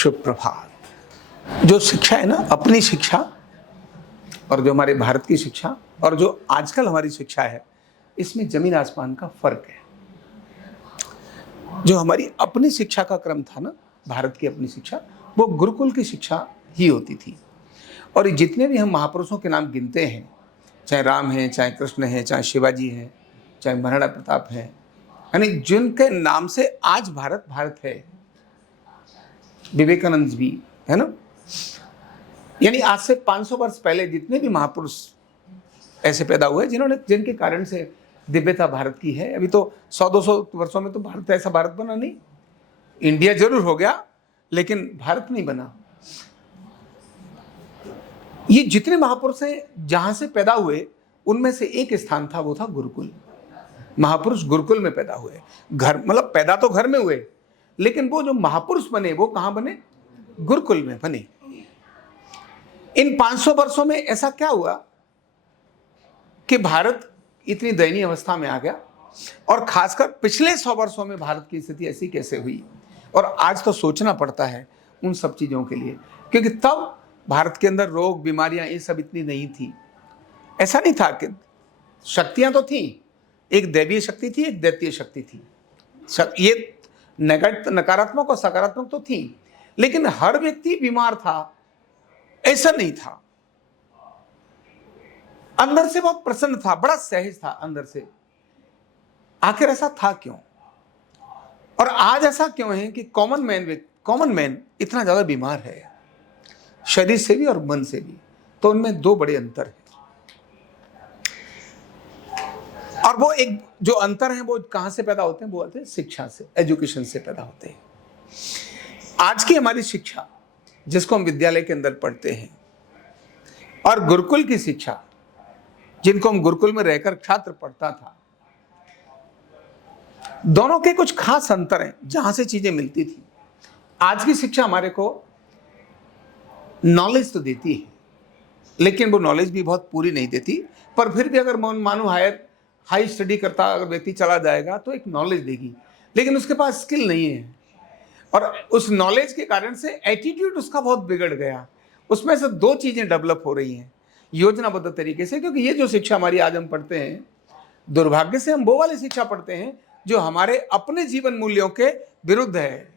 शुभ प्रभात। जो शिक्षा है ना, अपनी शिक्षा और जो हमारे भारत की शिक्षा और जो आजकल हमारी शिक्षा है, इसमें जमीन आसमान का फर्क है। जो हमारी अपनी शिक्षा का क्रम था ना, भारत की अपनी शिक्षा, वो गुरुकुल की शिक्षा ही होती थी। और ये जितने भी हम महापुरुषों के नाम गिनते हैं, चाहे राम हैं, चाहे कृष्ण हैं, चाहे शिवाजी हैं, चाहे महाराणा प्रताप हैं, यानी जिनके नाम से आज भारत भारत है, विवेकानंद भी है ना, यानी आज से 500 वर्ष पहले जितने भी महापुरुष ऐसे पैदा हुए जिनके कारण से दिव्यता भारत की है। अभी तो 100-200 वर्षों में तो भारत ऐसा भारत बना नहीं। इंडिया जरूर हो गया लेकिन भारत नहीं बना। ये जितने महापुरुष हैं जहां से पैदा हुए उनमें से एक स्थान था, वो था गुरुकुल। महापुरुष गुरुकुल में पैदा हुए। घर मतलब पैदा तो घर में हुए, लेकिन वो जो महापुरुष बने वो कहां बने? गुरुकुल में बने। इन 500 वर्षों में ऐसा क्या हुआ कि भारत इतनी दयनीय अवस्था में आ गया, और खासकर पिछले 100 वर्षों में भारत की स्थिति ऐसी कैसे हुई? और आज तो सोचना पड़ता है उन सब चीजों के लिए, क्योंकि तब भारत के अंदर रोग बीमारियां ये सब इतनी नहीं थी। ऐसा नहीं था कि शक्तियां तो थी, एक दैवीय शक्ति थी, एक दैत्य शक्ति थी। ये नकारात्मक और सकारात्मक तो थी, लेकिन हर व्यक्ति बीमार था ऐसा नहीं था। अंदर से बहुत प्रसन्न था, बड़ा सहज था अंदर से। आखिर ऐसा था क्यों? और आज ऐसा क्यों है कि कॉमन मैन इतना ज्यादा बीमार है, शरीर से भी और मन से भी? तो उनमें दो बड़े अंतर हैं, और वो एक जो अंतर है वो कहां से पैदा होते हैं? वो होते हैं शिक्षा से, एजुकेशन से पैदा होते हैं। आज की हमारी शिक्षा जिसको हम विद्यालय के अंदर पढ़ते हैं, और गुरुकुल की शिक्षा जिनको हम गुरुकुल में रहकर छात्र पढ़ता था, दोनों के कुछ खास अंतर हैं जहां से चीजें मिलती थी। आज की शिक्षा हमारे को नॉलेज तो देती है, लेकिन वो नॉलेज भी बहुत पूरी नहीं देती। पर फिर भी अगर मानो हाई स्टडी करता अगर व्यक्ति चला जाएगा तो एक नॉलेज देगी, लेकिन उसके पास स्किल नहीं है, और उस नॉलेज के कारण से एटीट्यूड उसका बहुत बिगड़ गया। उसमें से दो चीजें डेवलप हो रही हैं योजनाबद्ध तरीके से, क्योंकि ये जो शिक्षा हमारी आज हम पढ़ते हैं, दुर्भाग्य से हम वो वाली शिक्षा पढ़ते हैं जो हमारे अपने जीवन मूल्यों के विरुद्ध है।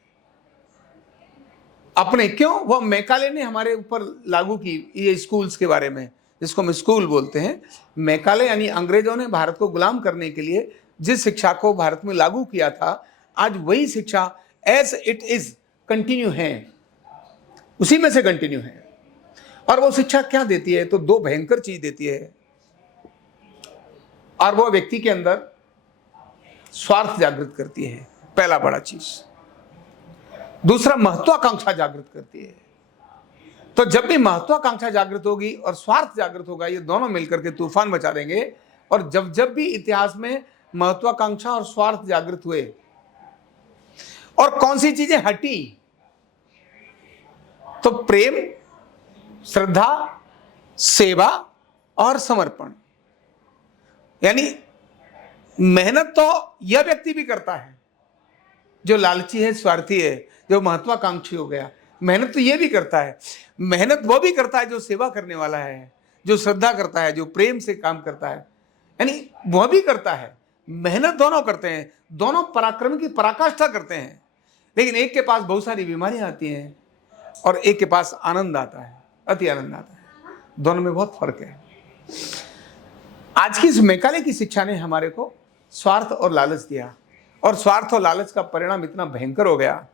अपने क्यों? वो मैकाले ने हमारे ऊपर लागू की ये स्कूल्स के बारे में, जिसको हम स्कूल बोलते हैं। मैकाले यानी अंग्रेजों ने भारत को गुलाम करने के लिए जिस शिक्षा को भारत में लागू किया था, आज वही शिक्षा एज इट इज कंटिन्यू है, उसी में से कंटिन्यू है। और वो शिक्षा क्या देती है? तो दो भयंकर चीज देती है, और वो व्यक्ति के अंदर स्वार्थ जागृत करती है, पहला बड़ा चीज। दूसरा, महत्वाकांक्षा जागृत करती है। तो जब भी महत्वाकांक्षा जागृत होगी और स्वार्थ जागृत होगा, ये दोनों मिलकर के तूफान मचा देंगे। और जब भी इतिहास में महत्वाकांक्षा और स्वार्थ जागृत हुए और कौन सी चीजें हटी, तो प्रेम, श्रद्धा, सेवा और समर्पण। यानी मेहनत तो यह व्यक्ति भी करता है जो लालची है, स्वार्थी है, जो महत्वाकांक्षी हो गया। मेहनत तो यह भी करता है, मेहनत वो भी करता है जो सेवा करने वाला है, जो श्रद्धा करता है, जो प्रेम से काम करता है, यानी वह भी करता है। मेहनत दोनों करते हैं, दोनों पराक्रम की पराकाष्ठा करते हैं। लेकिन एक के पास बहुत सारी बीमारियां आती हैं और एक के पास आनंद आता है, अति आनंद आता है। दोनों में बहुत फर्क है। आज की इस मैकाले की शिक्षा ने हमारे को स्वार्थ और लालच दिया, और स्वार्थ और लालच का परिणाम इतना भयंकर हो गया।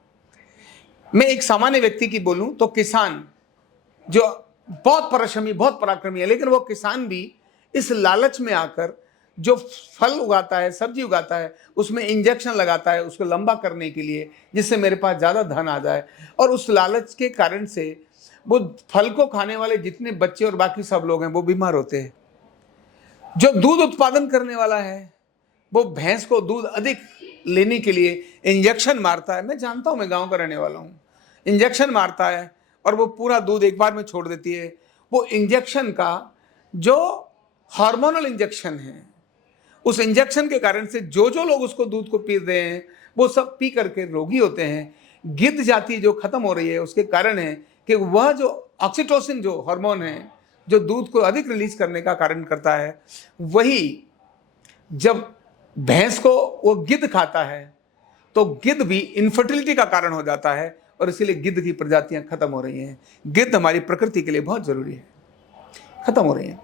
मैं एक सामान्य व्यक्ति की बोलूं तो किसान जो बहुत परिश्रमी, बहुत पराक्रमी है, लेकिन वो किसान भी इस लालच में आकर जो फल उगाता है, सब्जी उगाता है, उसमें इंजेक्शन लगाता है उसको लंबा करने के लिए, जिससे मेरे पास ज्यादा धन आ जाए। और उस लालच के कारण से वो फल को खाने वाले जितने बच्चे और बाकी सब लोग हैं वो बीमार होते हैं। जो दूध उत्पादन करने वाला है वो भैंस को दूध अधिक लेने के लिए इंजेक्शन मारता है। मैं जानता हूं, मैं गांव का रहने वाला हूं। इंजेक्शन मारता है और वो पूरा दूध एक बार में छोड़ देती है। वो इंजेक्शन का जो हार्मोनल इंजेक्शन है, उस इंजेक्शन के कारण से जो लोग उसको दूध को पी रहे हैं वो सब पी करके रोगी होते हैं। गिद्ध जाति जो खत्म हो रही है उसके कारण है कि वह जो ऑक्सीटोसिन जो हार्मोन है जो दूध को अधिक रिलीज करने का कारण करता है, वही जब भैंस को वो गिद्ध खाता है तो गिद्ध भी इनफर्टिलिटी का कारण हो जाता है और इसीलिए गिद्ध की प्रजातियां खत्म हो रही हैं। गिद्ध हमारी प्रकृति के लिए बहुत जरूरी है, खत्म हो रही हैं।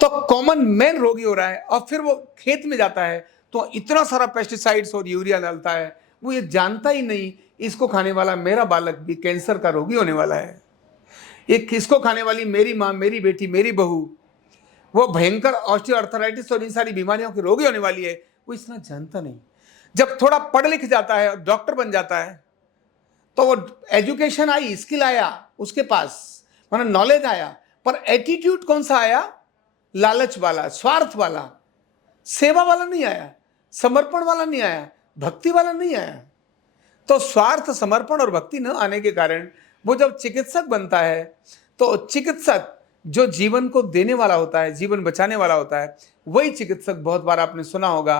तो कॉमन मैन रोगी हो रहा है और फिर वो खेत में जाता है तो इतना सारा पेस्टिसाइड्स और यूरिया डालता है, वो ये जानता ही नहीं इसको खाने वाला मेरा बालक भी कैंसर का रोगी होने वाला है, ये किसको खाने वाली मेरी माँ, मेरी बेटी, मेरी बहू वो भयंकर ऑस्टियोआर्थराइटिस और इन सारी बीमारियों की रोगी होने वाली है, वो इतना जानता नहीं। जब थोड़ा पढ़ लिख जाता है और डॉक्टर बन जाता है तो वो एजुकेशन आई, स्किल आया उसके पास, मतलब नॉलेज आया, पर एटीट्यूड कौन सा आया? लालच वाला, स्वार्थ वाला, सेवा वाला नहीं आया, समर्पण वाला नहीं आया, भक्ति वाला नहीं आया। तो स्वार्थ, समर्पण और भक्ति न आने के कारण वो जब चिकित्सक बनता है तो चिकित्सक जो जीवन को देने वाला होता है, जीवन बचाने वाला होता है, वही चिकित्सक बहुत बार आपने सुना होगा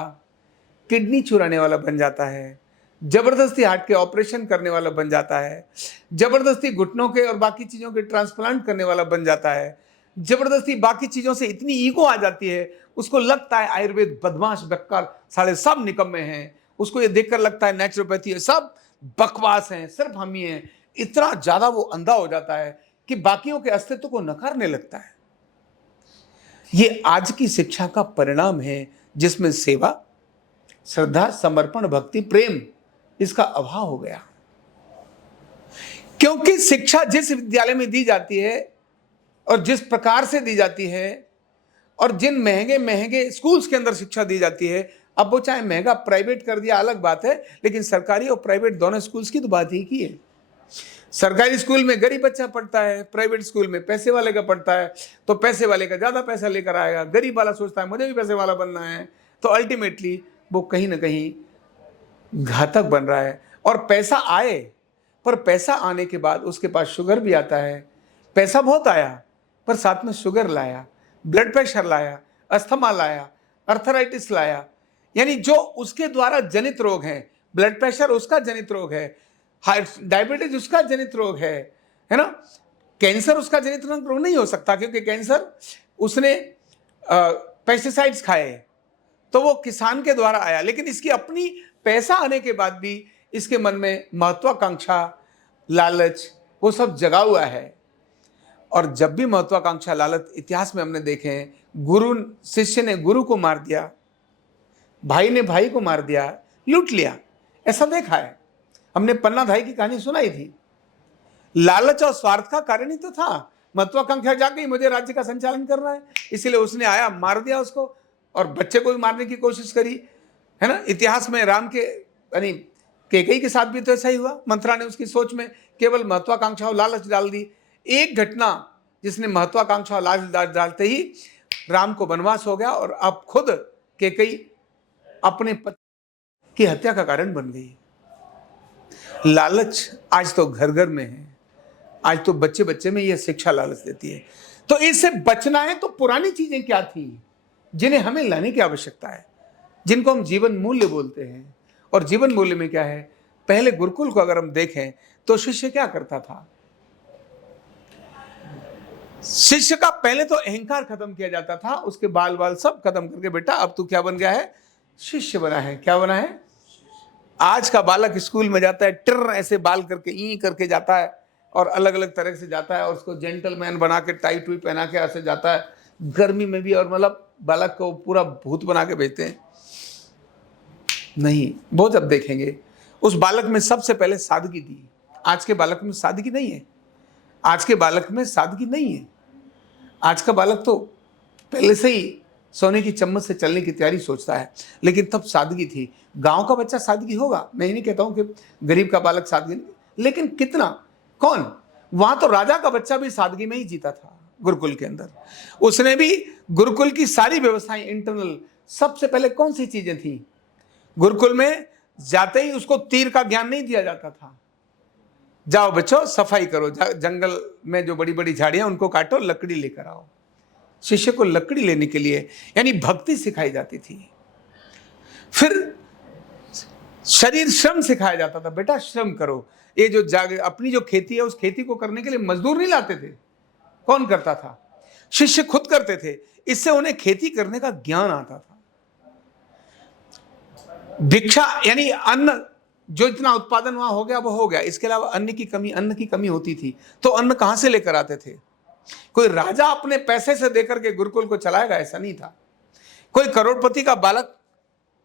किडनी चुराने वाला बन जाता है, जबरदस्ती हार्ट के ऑपरेशन करने वाला बन जाता है, जबरदस्ती घुटनों के और बाकी चीजों के ट्रांसप्लांट करने वाला बन जाता है, जबरदस्ती बाकी चीजों से इतनी ईगो आ जाती है, उसको लगता है आयुर्वेद बदमाश बेकार साले सब निकम्मे हैं, उसको ये देखकर लगता है नेचुरोपैथी है सब बकवास हैं, सिर्फ हम ही हैं। इतना ज्यादा वो अंधा हो जाता है कि बाकियों के अस्तित्व को नकारने लगता है। ये आज की शिक्षा का परिणाम है जिसमें सेवा, श्रद्धा, समर्पण, भक्ति, प्रेम इसका अभाव हो गया। क्योंकि शिक्षा जिस विद्यालय में दी जाती है और जिस प्रकार से दी जाती है और जिन महंगे महंगे स्कूल्स के अंदर शिक्षा दी जाती है, अब वो चाहे महंगा प्राइवेट कर दिया अलग बात है, लेकिन सरकारी और प्राइवेट दोनों स्कूल्स की तो बात ही की है। सरकारी स्कूल में गरीब बच्चा पढ़ता है, प्राइवेट स्कूल में पैसे वाले का पढ़ता है, तो पैसे वाले का ज्यादा पैसा लेकर आएगा, गरीब वाला सोचता है मुझे भी पैसे वाला बनना है, तो अल्टीमेटली वो कहीं ना कहीं घातक बन रहा है। और पैसा आए, पर पैसा आने के बाद उसके पास शुगर भी आता है। पैसा बहुत आया पर साथ में शुगर लाया, ब्लड प्रेशर लाया, अस्थमा लाया, अर्थराइटिस लाया, यानी जो उसके द्वारा जनित रोग हैं, ब्लड प्रेशर उसका जनित रोग है, डायबिटीज उसका जनित रोग है ना, कैंसर उसका जनित रोग नहीं हो सकता क्योंकि कैंसर उसने पेस्टिसाइड्स खाए तो वो किसान के द्वारा आया, लेकिन इसकी अपनी पैसा आने के बाद भी इसके मन में महत्वाकांक्षा, लालच वो सब जगा हुआ है। और जब भी महत्वाकांक्षा, लालच इतिहास में हमने देखे हैं, गुरु शिष्य ने गुरु को मार दिया, भाई ने भाई को मार दिया, लूट लिया, ऐसा देखा है हमने। पन्ना धाई की कहानी सुनाई थी। लालच और स्वार्थ का कारण ही तो था, महत्वाकांक्षा जाग गई मुझे राज्य का संचालन करना है, इसलिए उसने आया मार दिया उसको और बच्चे को भी मारने की कोशिश करी, है ना। इतिहास में राम के यानी कैकेयी के साथ भी तो ऐसा ही हुआ। मंथरा ने उसकी सोच में केवल महत्वाकांक्षा और लालच डाल दी। एक घटना जिसने महत्वाकांक्षा और लालच डालते ही राम को वनवास हो गया और अब खुद कैकेयी अपने पति की हत्या का कारण बन गई। लालच आज तो घर घर में है, आज तो बच्चे बच्चे में यह शिक्षा लालच देती है। तो इससे बचना है तो पुरानी चीजें क्या थी जिन्हें हमें लाने की आवश्यकता है, जिनको हम जीवन मूल्य बोलते हैं। और जीवन मूल्य में क्या है, पहले गुरुकुल को अगर हम देखें तो शिष्य क्या करता था। शिष्य का पहले तो अहंकार खत्म किया जाता था, उसके बाल बाल सब खत्म करके बेटा अब तू क्या बन गया है, शिष्य बना है। क्या बना है? आज का बालक स्कूल में जाता है, टिर ऐसे बाल करके ई करके जाता है और अलग अलग तरह से जाता है और उसको जेंटलमैन बना के टाई टुई पहना के ऐसे जाता है, गर्मी में भी, और मतलब बालक को पूरा भूत बना के भेजते हैं। नहीं, वो जब देखेंगे उस बालक में सबसे पहले सादगी थी। आज के बालक में सादगी नहीं है, आज के बालक में सादगी नहीं है। आज का बालक तो पहले से ही सोने की चम्मच से चलने की तैयारी सोचता है, लेकिन तब सादगी थी। गांव का बच्चा सादगी होगा, मैं ही नहीं कहता हूं कि गरीब का बालक सादगी नहीं, लेकिन कितना, कौन, वहां तो राजा का बच्चा भी सादगी में ही जीता था। गुरुकुल के अंदर उसने भी गुरुकुल की सारी व्यवस्थाएं इंटरनल, सबसे पहले कौन सी चीजें थी गुरुकुल में, जाते ही उसको तीर का ज्ञान नहीं दिया जाता था। जाओ बच्चों सफाई करो, जंगल में जो बड़ी बड़ी झाड़ियां उनको काटो, लकड़ी लेकर आओ। शिष्य को लकड़ी लेने के लिए यानी भक्ति सिखाई जाती थी। फिर शरीर श्रम सिखाया जाता था, बेटा श्रम करो। ये जो अपनी जो खेती है, उस खेती को करने के लिए मजदूर नहीं लाते थे। कौन करता था? शिष्य खुद करते थे। इससे उन्हें खेती करने का ज्ञान आता था। भिक्षा यानी अन्न, जो इतना उत्पादन वहां हो गया वो हो गया। इसके अलावा अन्न की कमी होती थी, तो अन्न कहां से लेकर आते थे? कोई राजा अपने पैसे से देकर के गुरुकुल को चलाएगा, ऐसा नहीं था। कोई करोड़पति का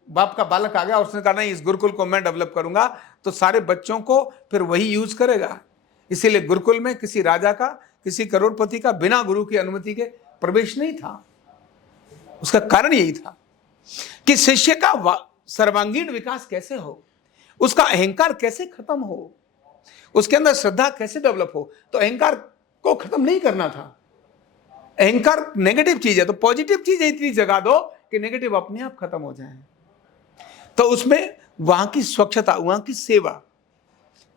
बाप का बालक आ गया, उसने कहा नहीं, इस गुरुकुल को मैं डेवलप करूंगा, तो सारे बच्चों को फिर वही यूज करेगा। इसीलिए गुरुकुल में किसी राजा का, किसी करोड़पति का बिना गुरु की अनुमति के प्रवेश नहीं था। उसका कारण यही था कि शिष्य का सर्वांगीण विकास कैसे हो, उसका अहंकार कैसे खत्म हो, उसके अंदर श्रद्धा कैसे डेवलप हो। तो अहंकार को खत्म नहीं करना था। अहंकार नेगेटिव चीज है, तो पॉजिटिव चीजें इतनी जगा दो कि नेगेटिव अपने आप खत्म हो जाए। तो उसमें वहां की स्वच्छता, वहां की सेवा,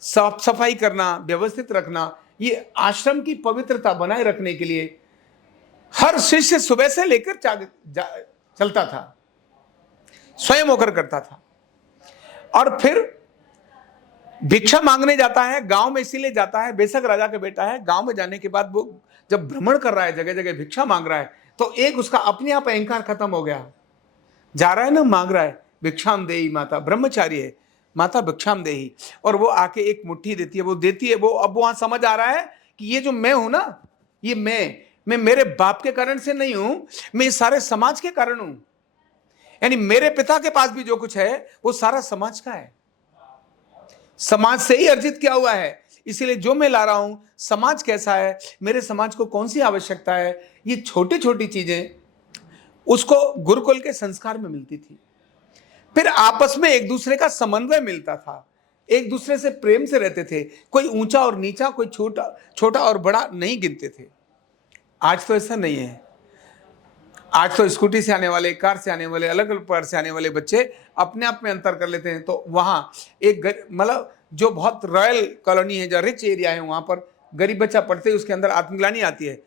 साफ सफाई करना, व्यवस्थित रखना, ये आश्रम की पवित्रता बनाए रखने के लिए हर शिष्य सुबह से लेकर चलता था, स्वयं होकर करता था। और फिर भिक्षा मांगने जाता है गांव में, इसीलिए जाता है, बेशक राजा का बेटा है। गांव में जाने के बाद वो जब भ्रमण कर रहा है, जगह जगह भिक्षा मांग रहा है, तो एक उसका अपने आप अहंकार खत्म हो गया। जा रहा है ना, मांग रहा है, भिक्षाम देही माता, ब्रह्मचारी है, माता भिक्षाम देही, और वो आके एक मुट्ठी देती है, वो देती है। वो अब वहां समझ आ रहा है कि ये जो मैं हूं ना, ये मैं मेरे बाप के कारण से नहीं हूं, मैं इस सारे समाज के कारण हूं। यानी मेरे पिता के पास भी जो कुछ है वो सारा समाज का है, समाज से ही अर्जित किया हुआ है। इसीलिए जो मैं ला रहा हूं, समाज कैसा है, मेरे समाज को कौन सी आवश्यकता है, ये छोटी छोटी चीजें उसको गुरुकुल के संस्कार में मिलती थी। फिर आपस में एक दूसरे का समन्वय मिलता था, एक दूसरे से प्रेम से रहते थे। कोई ऊंचा और नीचा, कोई छोटा और बड़ा नहीं गिनते थे। आज तो ऐसा नहीं है। आज तो स्कूटी से आने वाले, कार से आने वाले, अलग अलग प्रकार से आने वाले बच्चे अपने आप में अंतर कर लेते हैं। तो वहां एक मतलब जो बहुत रॉयल कॉलोनी है, जो रिच एरिया है, वहां पर गरीब बच्चा पढ़ते ही उसके अंदर आत्मग्लानि आती है।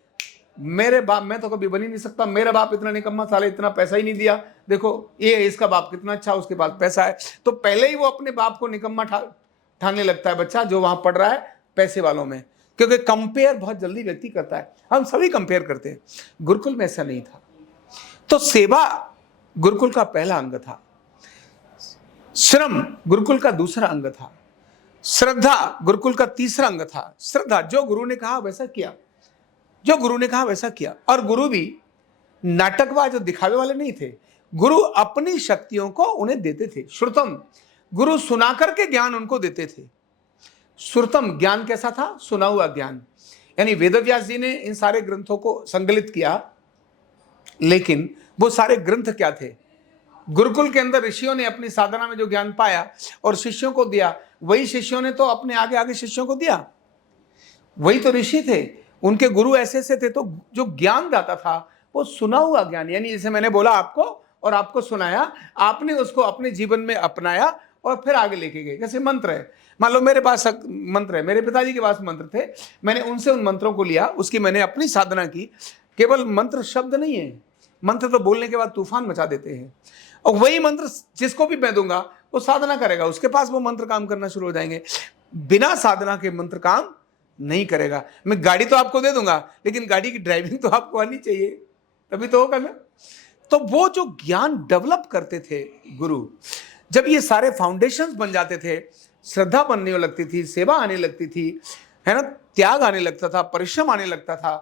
मेरे बाप, मैं तो कभी बन ही नहीं सकता, मेरा बाप इतना निकम्मा, साले इतना पैसा ही नहीं दिया, देखो ये इसका बाप कितना अच्छा, उसके पास पैसा है। तो पहले ही वो अपने बाप को निकम्मा ठानने लगता है बच्चा, जो वहां पढ़ रहा है पैसे वालों में, क्योंकि कंपेयर बहुत जल्दी व्यक्ति करता है। हम सभी कंपेयर करते हैं। गुरुकुल में ऐसा नहीं था। तो सेवा गुरुकुल का पहला अंग था, श्रम गुरुकुल का दूसरा अंग था, श्रद्धा गुरुकुल का तीसरा अंग था। श्रद्धा, जो गुरु ने कहा वैसा किया, जो गुरु ने कहा वैसा किया। और गुरु भी नाटकबाज और दिखावे वाले नहीं थे। गुरु अपनी शक्तियों को उन्हें देते थे। श्रुतम, गुरु सुना करके ज्ञान उनको देते थे। श्रुतम ज्ञान कैसा था? सुना हुआ ज्ञान। यानी वेदव्यास जी ने इन सारे ग्रंथों को संकलित किया, लेकिन वो सारे ग्रंथ क्या थे? गुरुकुल के अंदर ऋषियों ने अपनी साधना में जो ज्ञान पाया और शिष्यों को दिया, वही शिष्यों ने तो अपने आगे आगे शिष्यों को दिया। वही तो ऋषि थे, उनके गुरु ऐसे ऐसे थे। तो जो ज्ञान दाता था वो सुना हुआ ज्ञान, यानी जैसे मैंने बोला आपको और आपको सुनाया, आपने उसको अपने जीवन में अपनाया और फिर आगे लेके गए। जैसे मंत्र है, मान लो मेरे पास मंत्र है, मेरे पिताजी के पास मंत्र थे, मैंने उनसे उन मंत्रों को लिया, उसकी मैंने अपनी साधना की। केवल मंत्र शब्द नहीं है, मंत्र तो बोलने के बाद तूफान मचा देते हैं। और वही मंत्र जिसको भी मैं दूंगा वो साधना करेगा, उसके पास वो मंत्र काम करना शुरू हो जाएंगे। बिना साधना के मंत्र काम नहीं करेगा। मैं गाड़ी तो आपको दे दूंगा, लेकिन गाड़ी की ड्राइविंग तो आपको आनी चाहिए, तभी तो होगा ना। तो वो जो ज्ञान डेवलप करते थे गुरु, जब ये सारे फाउंडेशंस बन जाते थे, श्रद्धा बनने लगती थी, सेवा आने लगती थी, है ना, त्याग आने लगता था, परिश्रम आने लगता था,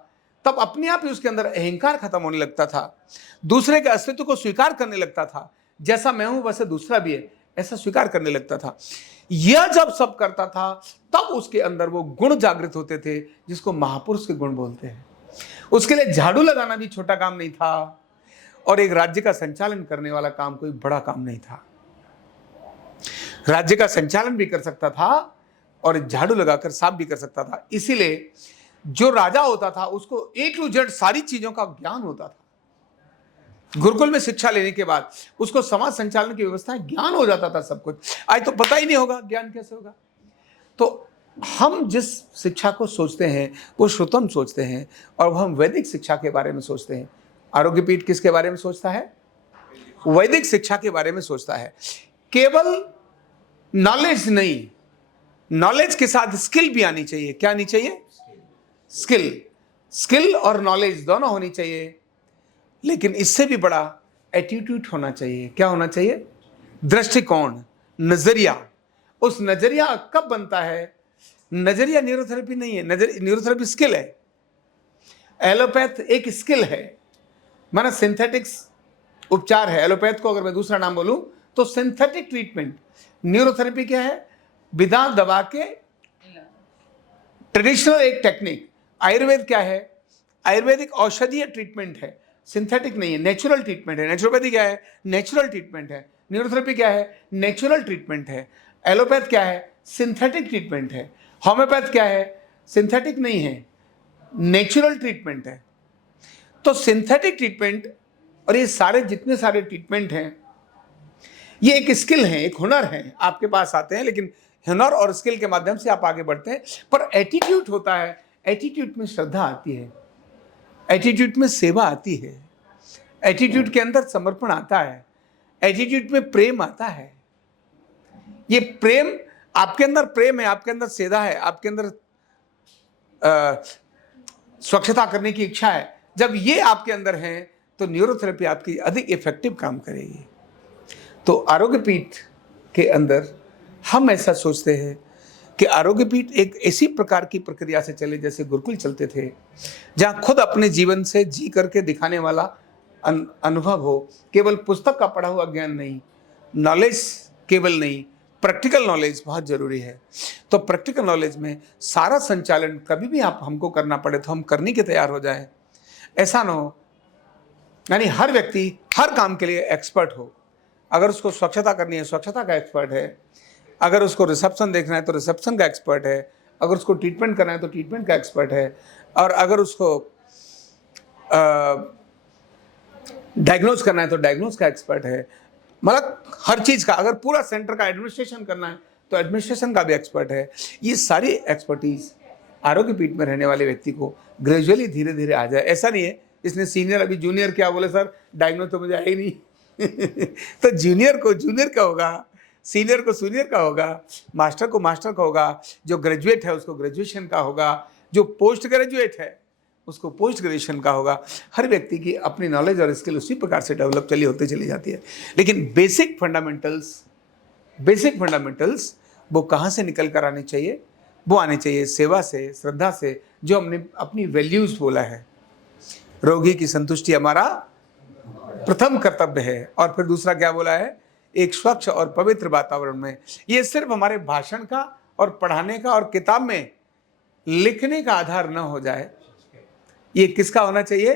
तब अपने आप ही उसके अंदर अहंकार खत्म होने लगता था। दूसरे के अस्तित्व को स्वीकार करने लगता था। जैसा मैं हूं वैसे दूसरा भी है, ऐसा स्वीकार करने लगता था। यह जब सब करता था तब उसके अंदर वो गुण जागृत होते थे, जिसको महापुरुष के गुण बोलते हैं। उसके लिए झाड़ू लगाना भी छोटा काम नहीं था, और एक राज्य का संचालन करने वाला काम कोई बड़ा काम नहीं था। राज्य का संचालन भी कर सकता था और झाड़ू लगाकर साफ भी कर सकता था। इसीलिए जो राजा होता था उसको A to Z सारी चीजों का ज्ञान होता था। गुरुकुल में शिक्षा लेने के बाद उसको समाज संचालन की व्यवस्था ज्ञान हो जाता था सब कुछ। आज तो पता ही नहीं होगा ज्ञान कैसे होगा। तो हम जिस शिक्षा को सोचते हैं वो श्रुतम सोचते हैं, और हम वैदिक शिक्षा के बारे में सोचते हैं। आरोग्य पीठ किसके बारे में सोचता है? वैदिक शिक्षा के बारे में सोचता है। केवल नॉलेज नहीं, नॉलेज के साथ स्किल भी आनी चाहिए। क्या आनी चाहिए? स्किल। स्किल और नॉलेज दोनों होनी चाहिए, लेकिन इससे भी बड़ा एटीट्यूड होना चाहिए। क्या होना चाहिए? दृष्टिकोण, नजरिया। उस नजरिया कब बनता है? नजरिया न्यूरोथेरेपी नहीं है, न्यूरोथेरेपी स्किल है। एलोपैथ एक स्किल है, माना सिंथेटिक्स उपचार है। एलोपैथ को अगर मैं दूसरा नाम बोलूं तो सिंथेटिक ट्रीटमेंट। न्यूरोथेरेपी क्या है? बिना दवा के ट्रेडिशनल एक टेक्निक। आयुर्वेद क्या है? आयुर्वेदिक औषधीय ट्रीटमेंट है, सिंथेटिक नहीं है, नेचुरल ट्रीटमेंट है। नेचुरोपैथी क्या है? नेचुरल ट्रीटमेंट है। न्यूरोथेरेपी क्या है? नेचुरल ट्रीटमेंट है। एलोपैथ क्या है? सिंथेटिक ट्रीटमेंट है। होम्योपैथ क्या है? सिंथेटिक नहीं है, नेचुरल ट्रीटमेंट है। तो सिंथेटिक ट्रीटमेंट और ये सारे जितने सारे ट्रीटमेंट हैं, ये एक स्किल है, एक हुनर है, आपके पास आते हैं, लेकिन हुनर और स्किल के माध्यम से आप आगे बढ़ते हैं। पर एटीट्यूड होता है, एटीट्यूड में श्रद्धा आती है, एटीट्यूड में सेवा आती है, एटीट्यूड के अंदर समर्पण आता है, एटीट्यूड में प्रेम आता है। ये प्रेम, आपके अंदर प्रेम है, आपके अंदर सेवा है, आपके अंदर स्वच्छता करने की इच्छा है। जब ये आपके अंदर है तो न्यूरोथेरेपी आपकी अधिक इफेक्टिव काम करेगी। तो आरोग्य पीठ के अंदर हम ऐसा सोचते हैं कि आरोग्य पीठ एक ऐसी प्रकार की प्रक्रिया से चले जैसे गुरुकुल चलते थे, जहाँ खुद अपने जीवन से जी करके दिखाने वाला अनुभव हो। केवल पुस्तक का पढ़ा हुआ ज्ञान नहीं, नॉलेज केवल नहीं, प्रैक्टिकल नॉलेज बहुत जरूरी है। तो प्रैक्टिकल नॉलेज में सारा संचालन कभी भी आप हमको करना पड़े तो हम करने के तैयार हो जाए। ऐसा ना हो यानी हर व्यक्ति हर काम के लिए एक्सपर्ट हो। अगर उसको स्वच्छता करनी है, स्वच्छता का एक्सपर्ट है। अगर उसको रिसेप्शन देखना है तो रिसेप्शन का एक्सपर्ट है। अगर उसको ट्रीटमेंट करना है तो ट्रीटमेंट का एक्सपर्ट है। और अगर उसको डायग्नोज करना है तो डायग्नोज का एक्सपर्ट है। मतलब हर चीज़ का, अगर पूरा सेंटर का एडमिनिस्ट्रेशन करना है तो एडमिनिस्ट्रेशन का भी एक्सपर्ट है। ये सारी एक्सपर्टीज आरोग्य पीठ में रहने वाले व्यक्ति को ग्रेजुअली धीरे धीरे आ जाए। ऐसा नहीं है इसने सीनियर अभी जूनियर क्या बोले सर डायग्नोज तो मुझे है ही नहीं तो जूनियर को जूनियर का होगा, सीनियर को सीनियर का होगा, मास्टर को मास्टर का होगा, जो ग्रेजुएट है उसको ग्रेजुएशन का होगा, जो पोस्ट ग्रेजुएट है उसको पोस्ट ग्रेजुएशन का होगा। हर व्यक्ति की अपनी नॉलेज और स्किल उसी प्रकार से डेवलप होती चली जाती है। लेकिन बेसिक फंडामेंटल्स वो कहाँ से निकल कर आने चाहिए? वो आने चाहिए सेवा से, श्रद्धा से, जो हमने अपनी वैल्यूज बोला है। रोगी की संतुष्टि हमारा प्रथम कर्तव्य है। और फिर दूसरा क्या बोला है? एक स्वच्छ और पवित्र वातावरण में। ये सिर्फ हमारे भाषण का और पढ़ाने का और किताब में लिखने का आधार न हो जाए। ये किसका होना चाहिए?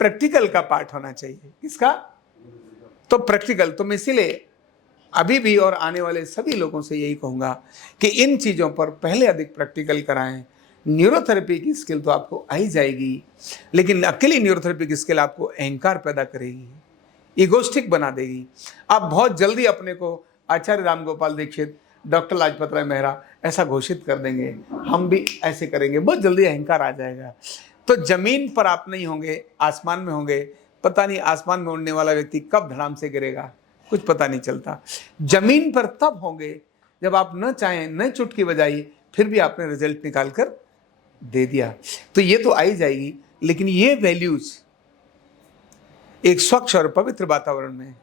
प्रैक्टिकल का पार्ट होना चाहिए। किसका? तो प्रैक्टिकल। तो मैं इसीलिए अभी भी और आने वाले सभी लोगों से यही कहूँगा कि इन चीज़ों पर पहले अधिक प्रैक्टिकल कराएं। न्यूरोथेरेपी की स्किल तो आपको आ ही जाएगी, लेकिन अकेली न्यूरोथेरेपी की स्किल आपको अहंकार पैदा करेगी, ईगोस्टिक बना देगी। आप बहुत जल्दी अपने को आचार्य रामगोपाल दीक्षित, डॉक्टर लाजपत राय मेहरा ऐसा घोषित कर देंगे, हम भी ऐसे करेंगे, बहुत जल्दी अहंकार आ जाएगा। तो जमीन पर आप नहीं होंगे, आसमान में होंगे। पता नहीं आसमान में उड़ने वाला व्यक्ति कब धड़ाम से गिरेगा, कुछ पता नहीं चलता। जमीन पर तब होंगे जब आप न चाहें, न चुटकी बजाई, फिर भी आपने रिजल्ट निकाल कर दे दिया। तो ये तो आ ही जाएगी, लेकिन ये वैल्यूज एक स्वच्छ और पवित्र वातावरण में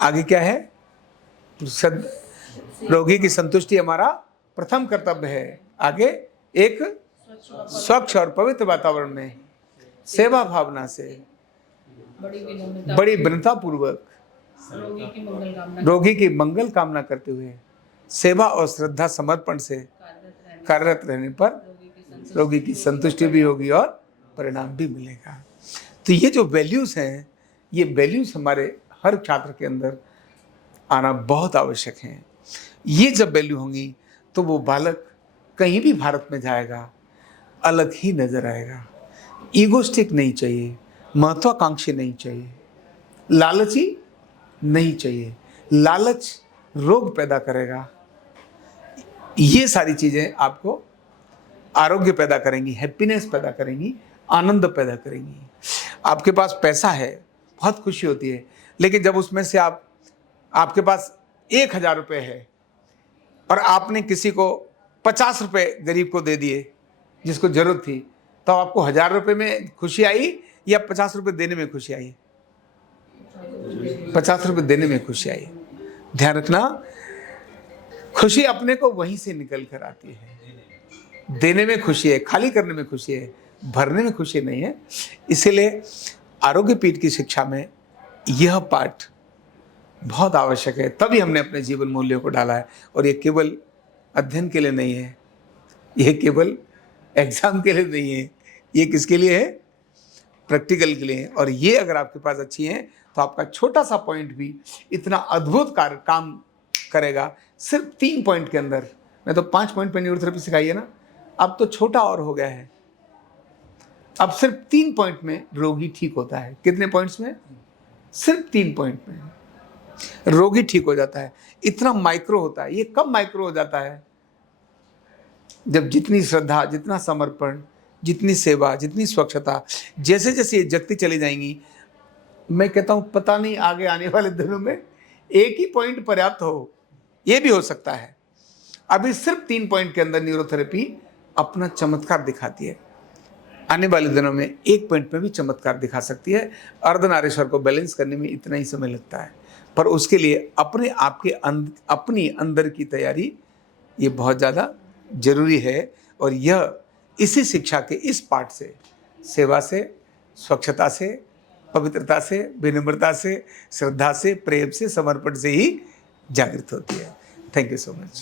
आगे क्या है? रोगी की संतुष्टि हमारा प्रथम कर्तव्य है। आगे एक स्वच्छ और पवित्र वातावरण में सेवा भावना से, बड़ी विनम्रता पूर्वक रोगी की मंगल कामना करते हुए, सेवा और श्रद्धा समर्पण से कार्यरत रहने पर रोगी की संतुष्टि भी होगी और परिणाम भी मिलेगा। तो ये जो वैल्यूज हैं, ये वैल्यूज हमारे हर छात्र के अंदर आना बहुत आवश्यक हैं। ये जब वैल्यू होंगी तो वो बालक कहीं भी भारत में जाएगा अलग ही नजर आएगा। ईगोस्टिक नहीं चाहिए, महत्वाकांक्षी नहीं चाहिए, लालची नहीं चाहिए। लालच रोग पैदा करेगा। ये सारी चीजें आपको आरोग्य पैदा करेंगी, हैप्पीनेस पैदा करेंगी, आनंद पैदा करेंगी। आपके पास पैसा है, बहुत खुशी होती है, लेकिन जब उसमें से आपके पास 1,000 रुपये है और आपने किसी को 50 रुपये गरीब को दे दिए जिसको जरूरत थी, तो आपको 1,000 रुपये में खुशी आई या 50 रुपये देने में खुशी आई? 50 रुपये देने में खुशी आई। ध्यान रखना, खुशी अपने को वहीं से निकल कर आती है। देने में खुशी है, खाली करने में खुशी है, भरने में खुशी नहीं है। इसीलिए आरोग्य पीठ की शिक्षा में यह पाठ बहुत आवश्यक है, तभी हमने अपने जीवन मूल्यों को डाला है। और ये केवल अध्ययन के लिए नहीं है, ये केवल एग्जाम के लिए नहीं है, ये किसके लिए है? प्रैक्टिकल के लिए है। और ये अगर आपके पास अच्छी है तो आपका छोटा सा पॉइंट भी इतना अद्भुत काम करेगा। सिर्फ 3 पॉइंट के अंदर, मैं तो 5 पॉइंट पे न्यूरोथेरेपी सिखाई है ना, अब तो छोटा और हो गया है। अब सिर्फ 3 पॉइंट में रोगी ठीक होता है। कितने पॉइंट्स में? सिर्फ 3 पॉइंट में रोगी ठीक हो जाता है। इतना माइक्रो होता है। ये कब माइक्रो हो जाता है? जब जितनी श्रद्धा, जितना समर्पण, जितनी सेवा, जितनी स्वच्छता जैसे जैसे ये जगती चली जाएंगी, मैं कहता हूं पता नहीं आगे आने वाले दिनों में एक ही पॉइंट पर्याप्त हो, ये भी हो सकता है। अभी सिर्फ 3 पॉइंट के अंदर न्यूरोथेरेपी अपना चमत्कार दिखाती है। आने वाले दिनों में 1 पॉइंट में भी चमत्कार दिखा सकती है। अर्धनारीश्वर को बैलेंस करने में इतना ही समय लगता है, पर उसके लिए अपने आप के अपनी अंदर की तैयारी ये बहुत ज़्यादा जरूरी है। और यह इसी शिक्षा के इस पाठ से, सेवा से, स्वच्छता से, पवित्रता से, विनम्रता से, श्रद्धा से, प्रेम से, समर्पण से ही जागृत होती है। Thank you so much.